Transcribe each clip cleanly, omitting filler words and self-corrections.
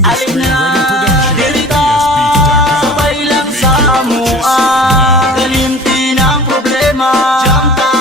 Alin na dili ka, sabay lang sa amua. Kalimti ng problema, jam ta,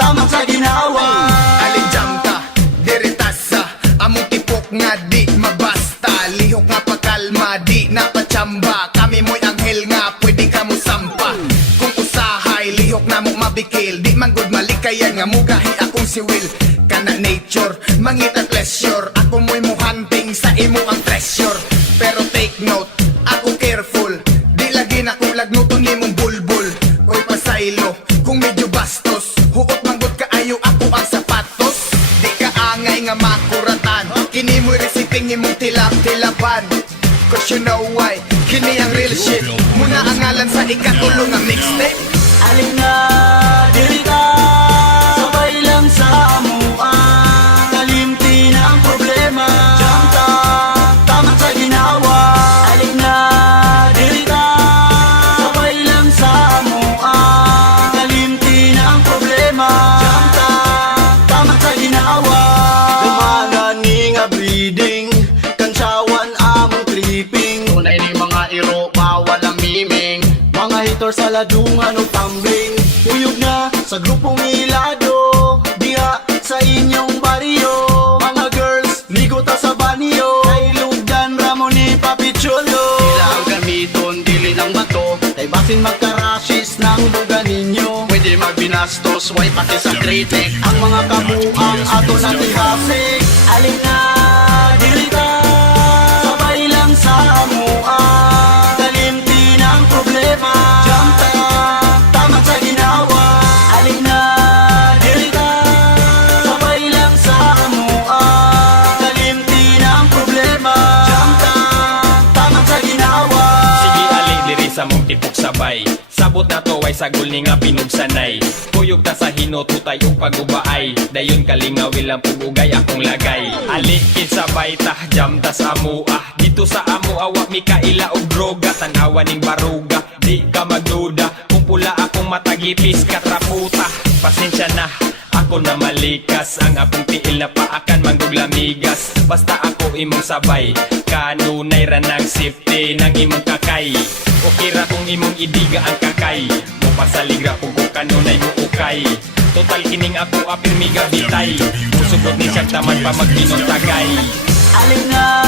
tama sa ginawa. Alin jam ta, diritasa, among tipok nga di mabasta. Lihok nga pagkalma, di napachamba. Kami mo'y anghel nga, pwede ka mo sampa. Kung usahay, lihok na mo mabikil. Di man good malikayan nga mo gahi akong si Will. Kana nature, mangita pleasure. Ako mo'y muhanting sa imo ang treasure. Pero take note, ako careful. Di lagi na kung lagnuton ni mong bulbul. Oy pasaylo, kung medyo bastos. Huot manggot ka ayo ako ang sapatos. Di ka angay nga makuratan. Kini mo'y reciting imong tilap-tilapan. Cause you know why, kini ang real shit. Muna ang ngalan sa ikatulong ng mixtape. Alin na dili ka, sabay lang sa amua. Kalimti ng problema, jam ta, tama sa ginawa. Alin na dili ka, sabay lang sa amua. Kalimti ng problema, jam ta, tama sa ginawa. Dumanan ni nga breeding, kansyawan among tripping. Tunay ni mga iro, bawal ang miming. Mga haters sa ladungan o tumbling. Uyog na sa grupong ilado, diha sa inyong baryo. Mga girls, ligo ta sa banyo. Kay Lugdan, Ramon ni Papicholo. Sila ang gamiton, dili ng bato. Kay basin magkarashis ng buga ninyo. Pwede magbinastos, way pati sa kritik. Ang mga kabuang ato na tihasik. Alin na dili ka, sabay lang sa amua. Kalimti ng problema, jam ta, tama sa ginawa. Alin na dili ka, sabay lang sa amua. Kalimti ng problema, jam ta, tama sa ginawa. Sige ali diri sa mong tipok sabay. Sabot na to ay sagol ni nga pinugsanay. Kuyog ta sa hinotutay ug pagubaay. Dayon kalingawil ang pugugay akong lagay. Ali kid sabay ta jam ta sa amua. Dito sa amua wa mi kaila og droga. Tanawa ning baruga, di ka magduda. Kung pula akong matagipis katraputa. Pasensya na, ako na malikas. Ang akong tiil na paakan manggugulamigas. Basta ako imong sabay, kanunay ra ng safety ng imong kakay. Okay ra kung imong idiga ang kakay. Mupasaligra kung kanunay mo ukay. Total kining ako apirmiga bitay. Musugot ni siyang taman pa magtinong tagay. Alin na